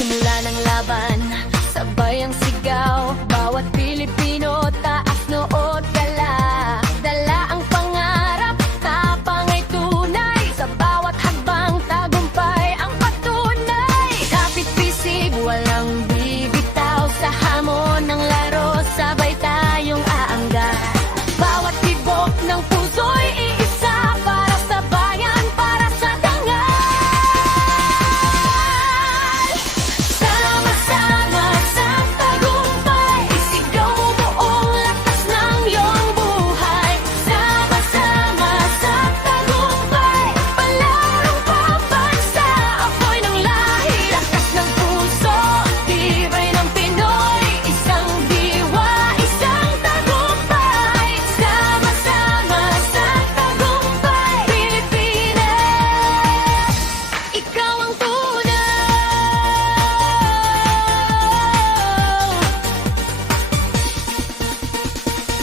Simula ng laban, sabay ang sigaw. Bawat Pilipino, taas noo dala. Dala ang pangarap, tapang ay tunay. Sa bawat hakbang, tagumpay ang patunay. Kapit pisig, walang bibitaw. Sa hamon ng laro, sabay tayong aangga. Bawat tibok ng puso'y iisa. Para sa bayan, para sa dangal. Sama-sama sa tagumpay, isigaw mo buong lakas ng iyong buhay. Sama-sama sa tagumpay, palarong pambansa, apoy ng lahi, lakas ng puso, tibay ng Pinoy, isang diwa, isang tagumpay. Sama-sama sa tagumpay, Pilipinas, ikaw ang tunay.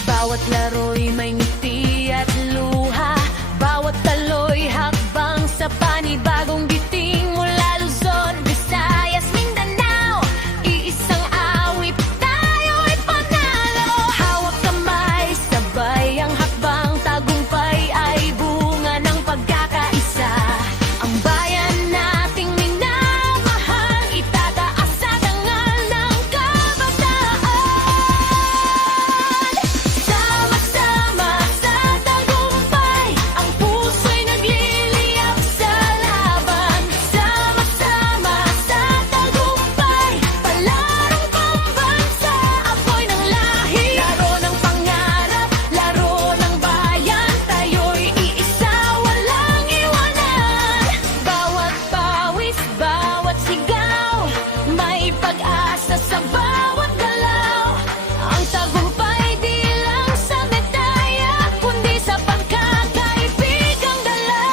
Bawat laro'y may ngiti at luha. Bawat talo'y hakbang sa panibagong giting. Mula Luzon, Visayas, Mindanao, iisang awit, tayo'y panalo. Hawak kamay, sabay ang hakbang. Tagumpay ay bunga ng pagkakaisa. Ang bayan nating minamahal, itataas sa dangal ng kabataan. Sama-sama sa tagumpay, ang puso'y nagliliyab sa laban. Sama-sama sa tagumpay, palarong pambansa, apoy ng lahi. Laro ng pangarap, laro ng bayan, tayo'y iisa, walang iwanan. Bawat pawis, bawat sigaw, may pag-asa sa bawat galaw. Ang tagumpay di lang sa medalya, kundi sa pagkakaibigang dala.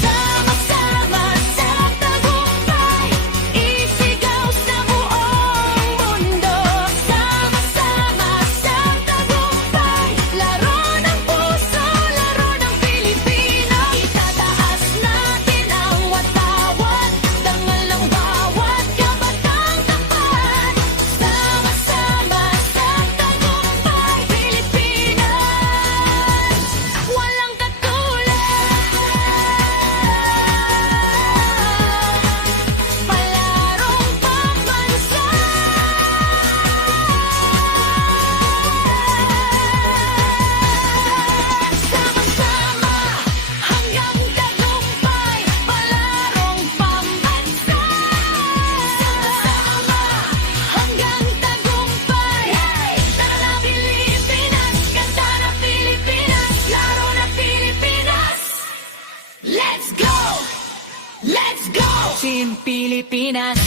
Sama-sama sa tagumpay, isigaw sa buong mundo. Sama-sama sa tagumpay, laro ng puso, laro ng Pilipino. Itataas natin ang watawat, dangal ng bawat kabatang tapat. Sama-sama sa tagumpay, Pilipinas, walang katulad. Palarong pambansa. Sama-sama hanggang tagumpay, palarong pambansa. Sama-sama hanggang tagumpay. Tara na Pilipinas, kanta na Pilipinas, laro na Pilipinas. Let's go! Let's go! Team Pilipinas.